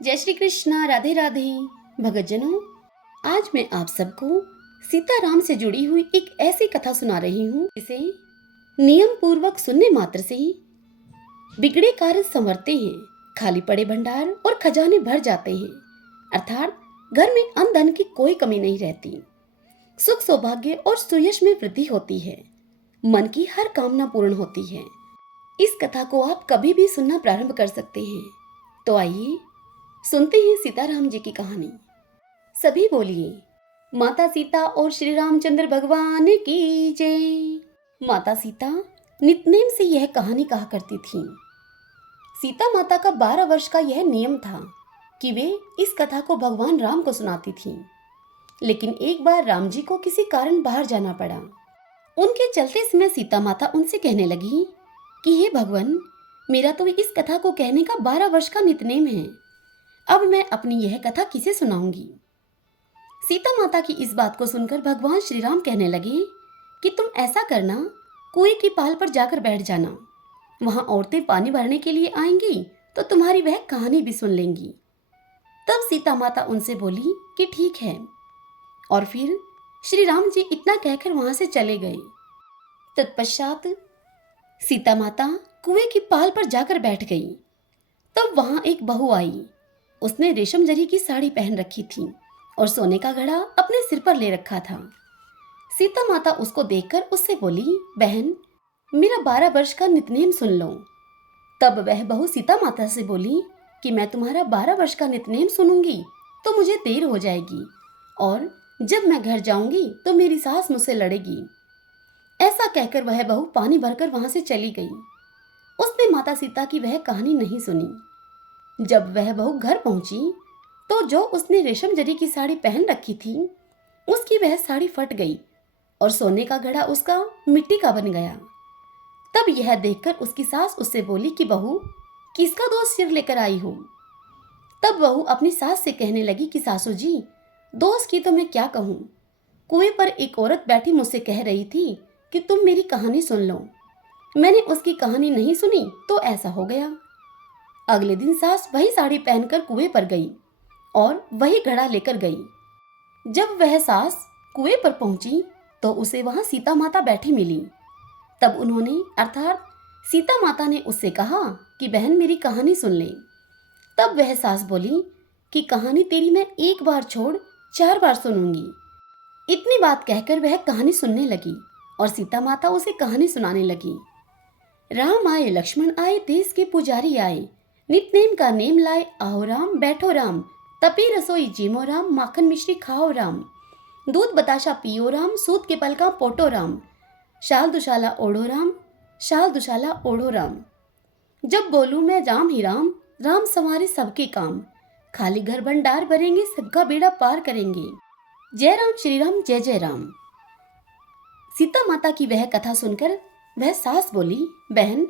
जय श्री कृष्णा, राधे राधे। भगतजनों, आज मैं आप सबको सीताराम से जुड़ी हुई एक ऐसी कथा सुना रही हूँ जिसे नियम पूर्वक सुनने मात्र से ही बिगड़े कार्य संवरते हैं, खाली पड़े भंडार और खजाने भर जाते हैं। अर्थात घर में अन्न धन की कोई कमी नहीं रहती, सुख सौभाग्य और सुयश में वृद्धि होती है, मन की हर कामना पूर्ण होती है। इस कथा को आप कभी भी सुनना प्रारंभ कर सकते हैं। तो आइए सुनते हैं सीताराम जी की कहानी। सभी बोलिए, माता सीता और श्री रामचंद्र भगवान की जय। माता सीता नितनेम से यह कहानी कहा करती थीं। सीता माता का 12 वर्ष का यह नियम था कि वे इस कथा को भगवान राम को सुनाती थीं। लेकिन एक बार राम जी को किसी कारण बाहर जाना पड़ा। उनके चलते समय सीता माता उनसे कहने लगी कि हे भगवान, मेरा तो इस कथा को कहने का 12 वर्ष का नितनेम है। अब मैं अपनी यह कथा किसे सुनाऊंगी। सीता माता की इस बात को सुनकर भगवान श्री राम कहने लगे कि तुम ऐसा करना, कुएं की पाल पर जाकर बैठ जाना। वहां औरतें पानी भरने के लिए आएंगी तो तुम्हारी वह कहानी भी सुन लेंगी। तब सीता माता उनसे बोली कि ठीक है, और फिर श्री राम जी इतना कहकर वहां से चले गए। तत्पश्चात सीता माता कुएं की पाल पर जाकर बैठ गई। तब वहां एक बहू आई। उसने रेशम जरी की साड़ी पहन रखी थी और सोने का घड़ा अपने सिर पर ले रखा था। सीता माता उसको देखकर उससे बोली, बहन, मेरा 12 वर्ष का नितनेम सुन लो। तब वह बहू सीता माता से बोली कि मैं तुम्हारा 12 वर्ष का नितनेम सुनूंगी तो मुझे देर हो जाएगी, और जब मैं घर जाऊंगी तो मेरी सास मुझसे लड़ेगी। ऐसा कहकर वह बहू पानी भरकर वहां से चली गई। उसने माता सीता की वह कहानी नहीं सुनी। जब वह बहू घर पहुंची तो जो उसने रेशम जरी की साड़ी पहन रखी थी, उसकी वह साड़ी फट गई और सोने का घड़ा उसका मिट्टी का बन गया। तब यह देखकर उसकी सास उससे बोली कि बहू, किसका दोष सिर लेकर आई हो। तब बहू अपनी सास से कहने लगी कि सासू जी, दोष की तो मैं क्या कहूँ। कुएं पर एक औरत बैठी मुझसे कह रही थी कि तुम मेरी कहानी सुन लो। मैंने उसकी कहानी नहीं सुनी तो ऐसा हो गया। अगले दिन सास वही साड़ी पहनकर कुएं पर गई और वही घड़ा लेकर गई। जब वह सास कुएं पर पहुंची तो उसे वहां सीता माता बैठी मिली। तब उन्होंने अर्थात सीता माता ने उससे कहा कि बहन, मेरी कहानी सुन ले। तब वह सास बोली कि कहानी तेरी मैं एक बार छोड़ 4 बार सुनूंगी। इतनी बात कहकर वह कहानी सुनने लगी और सीता माता उसे कहानी सुनाने लगी। राम आए, लक्ष्मण आए, देश के पुजारी आए, नितनेम का नेम लाए, आओ राम, बैठो राम, तपी रसोई जीमो राम, माखन मिश्री खाओ राम, दूध बताशा पियो राम, सूत के पलका पोटो राम, शाल दुशाला ओढ़ो राम, शाल दुशाला ओढ़ो राम। जब बोलूं मैं राम ही राम, राम संवारे सबके काम, खाली घर भंडार भरेंगे, सबका बेड़ा पार करेंगे। जय राम श्री राम, जय जय राम। सीता माता की वह कथा सुनकर वह सास बोली, बहन,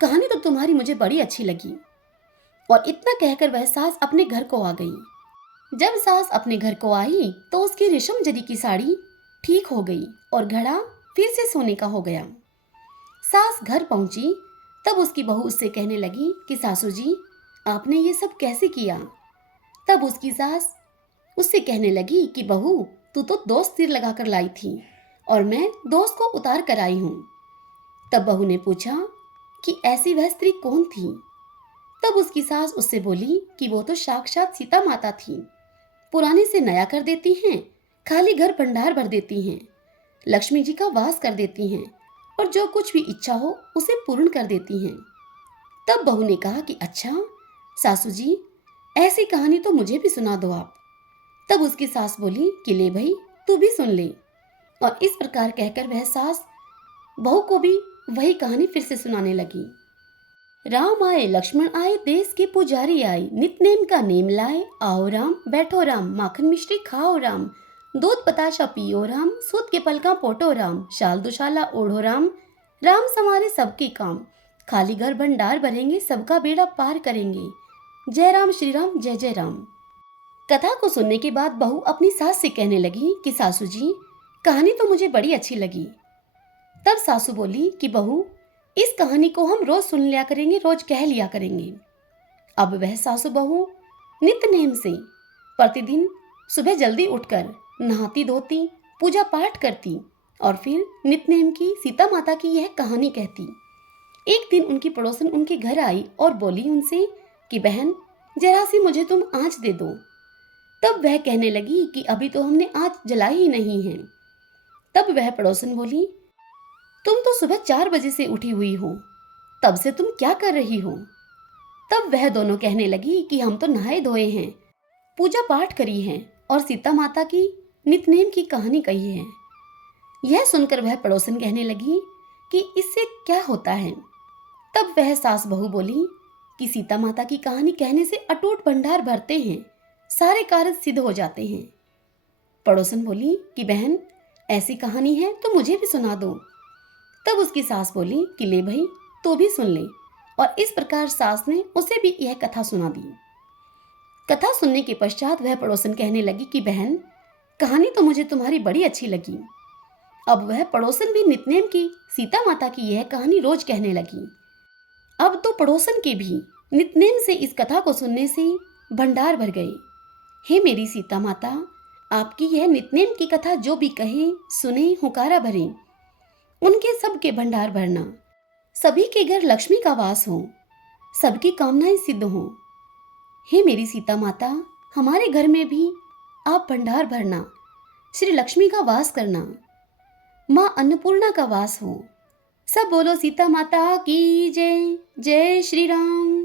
कहानी तो तुम्हारी मुझे बड़ी अच्छी लगी। और इतना कहकर वह सास अपने घर को आ गई। जब सास अपने घर को आई तो उसकी रेशम जरी की साड़ी ठीक हो गई और घड़ा फिर से सोने का हो गया। सास घर पहुंची तब उसकी बहू उससे कहने लगी कि सासू जी, आपने ये सब कैसे किया। तब उसकी सास उससे कहने लगी कि बहू, तू तो दोस्त सिर लगाकर लाई थी और मैं दोस्त को उतार कर आई हूँ। तब बहू ने पूछा कि ऐसी वह स्त्री कौन थी। तब उसकी सास उससे बोली कि वो तो साक्षात सीता माता थी। पुराने से नया कर देती हैं, खाली घर भंडार भर देती हैं, लक्ष्मी जी का वास कर देती हैं और जो कुछ भी इच्छा हो उसे पूर्ण कर देती हैं। तब बहू ने कहा कि अच्छा सासू जी, ऐसी कहानी तो मुझे भी सुना दो आप। तब उसकी सास बोली कि ले भाई, तू भी सुन ले। और इस प्रकार कहकर वह सास बहू को भी वही कहानी फिर से सुनाने लगी। राम आए, लक्ष्मण आए, देश के पुजारी आए, नितनेम का नेम लाए, आओ राम, बैठो राम, माखन मिश्री खाओ राम, दूध बताशा पियो राम, सूत के पलका पोटो राम, शाल दुशाला ओढ़ो राम, राम संवारे सबके काम, खाली घर भंडार भरेंगे, सबका बेड़ा पार करेंगे। जय राम श्री राम, जय जय राम। कथा को सुनने के बाद बहू अपनी सास से कहने लगी कि सासू जी, कहानी तो मुझे बड़ी अच्छी लगी। तब सासू बोली कि बहू, इस कहानी को हम रोज सुन लिया करेंगे, रोज कह लिया करेंगे। अब वह सासू बहू नित्य नेम से प्रतिदिन सुबह जल्दी उठकर नहाती धोती, पूजा पाठ करती और फिर नित्यनेम की सीता माता की यह कहानी कहती। एक दिन उनकी पड़ोसन उनके घर आई और बोली उनसे कि बहन, जरा सी मुझे तुम आँच दे दो। तब वह कहने लगी कि अभी तो हमने आँच जलाई ही नहीं है। तब वह पड़ोसन बोली, तुम तो सुबह 4 बजे से उठी हुई हो, तब से तुम क्या कर रही हो? तब वह दोनों कहने लगी कि हम तो नहाए धोए हैं, पूजा पाठ करी है और सीता माता की नित्यनेम की कहानी कही है। यह सुनकर वह पड़ोसन कहने लगी कि इससे क्या होता है? तब वह सास बहू बोली कि सीता माता की कहानी कहने से अटूट भंडार भरते हैं, सारे कार्य सिद्ध हो जाते हैं। पड़ोसन बोली कि बहन, ऐसी कहानी है तो मुझे भी सुना दो। तब उसकी सास बोली कि ले भाई, तो भी सुन ले। और इस प्रकार सास ने उसे भी यह कथा सुना दी। कथा सुनने के पश्चात वह पड़ोसन कहने लगी कि बहन, कहानी तो मुझे तुम्हारी बड़ी अच्छी लगी। अब वह पड़ोसन भी नित्यनेम की सीता माता की यह कहानी रोज कहने लगी। अब तो पड़ोसन के भी नित्यनेम से इस कथा को सुनने से भंडार भर गए। हे मेरी सीता माता, आपकी यह नित्यनेम की कथा जो भी कहे, सुने, हुकारा भरे, उनके सबके भंडार भरना, सभी के घर लक्ष्मी का वास हो, सबकी कामनाएं सिद्ध हो। हे मेरी सीता माता, हमारे घर में भी आप भंडार भरना, श्री लक्ष्मी का वास करना, माँ अन्नपूर्णा का वास हो। सब बोलो सीता माता की जय। जय श्री राम।